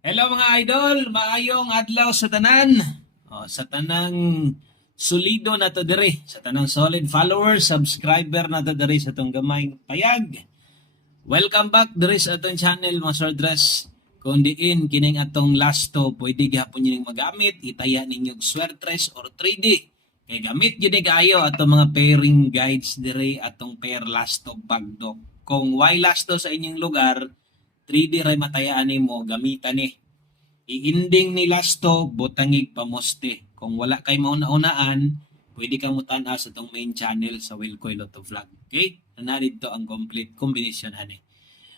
Hello mga idol, maayong adlaw sa tanan. Sa tanang solido na to diri, sa tanang solid followers, subscriber na to diri sa tong gamay payag. Welcome back diri sa atong channel mga Sordres. Kung diin kining atong lasto, pwede gyapon nining magamit, itaya ninyo swertres or 3D. Kay gamit gyud kayo atong mga pairing guides diri atong pair lasto bagdok. Kung why lasto sa inyong lugar, 3D ray matayaan nimo gamitan ni. Iinding ni lasto butangig pamoste. Kung wala kay mauna-unaan, pwede ka mo tan-aw sa tong main channel sa Wilcoy Lotto Vlog. Okay? Na dito ang complete combination ani.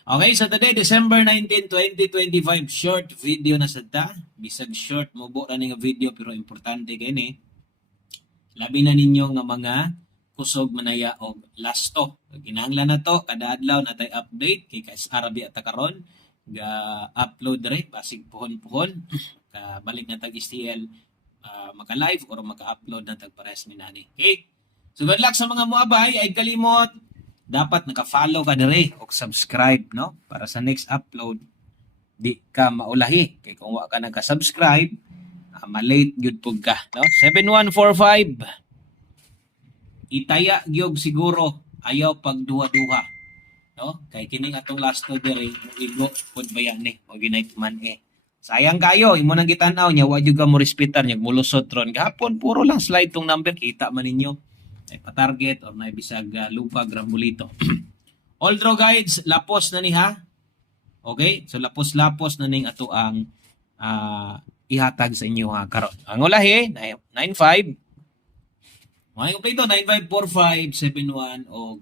Okay, so today December 19, 2025, short video na sa ta. Bisag short mo ra ni nga video pero importante kini. Labi na ninyo nga mga kusog manaya og lasto. Kinahanglan na to kada adlaw natay update kay Arabi at karon ga upload dere basig puhon-puhon balik na tag STL maka-live or maka-upload na tag parehas minani. Okay? So good luck sa mga muabay, ay kalimot dapat naka-follow ka dere o subscribe no para sa next upload di ka maulahi kay kung wa ka naka-subscribe malate gyud pug ka no. 7145 itaya gyud siguro ayaw pag duha-duha no kay kining atong last to diri igo pud bayani o ginait man sayang kayo imo nang gitan-aw nya wa jud ka mo respetar nya mulusot ron gahapon puro lang slide tong number kita man ninyo ay pa-target or na bisag lupa grambulito. All draw guides lapos na ni ha. Okay, so lapos-lapos na ning ato ang ihatag sa inyo ha karon. Ang ulahi 95 mga kompleto 954571 o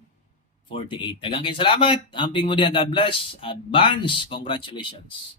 48. Daghang kay salamat. Amping mo diha, God bless. Advance congratulations.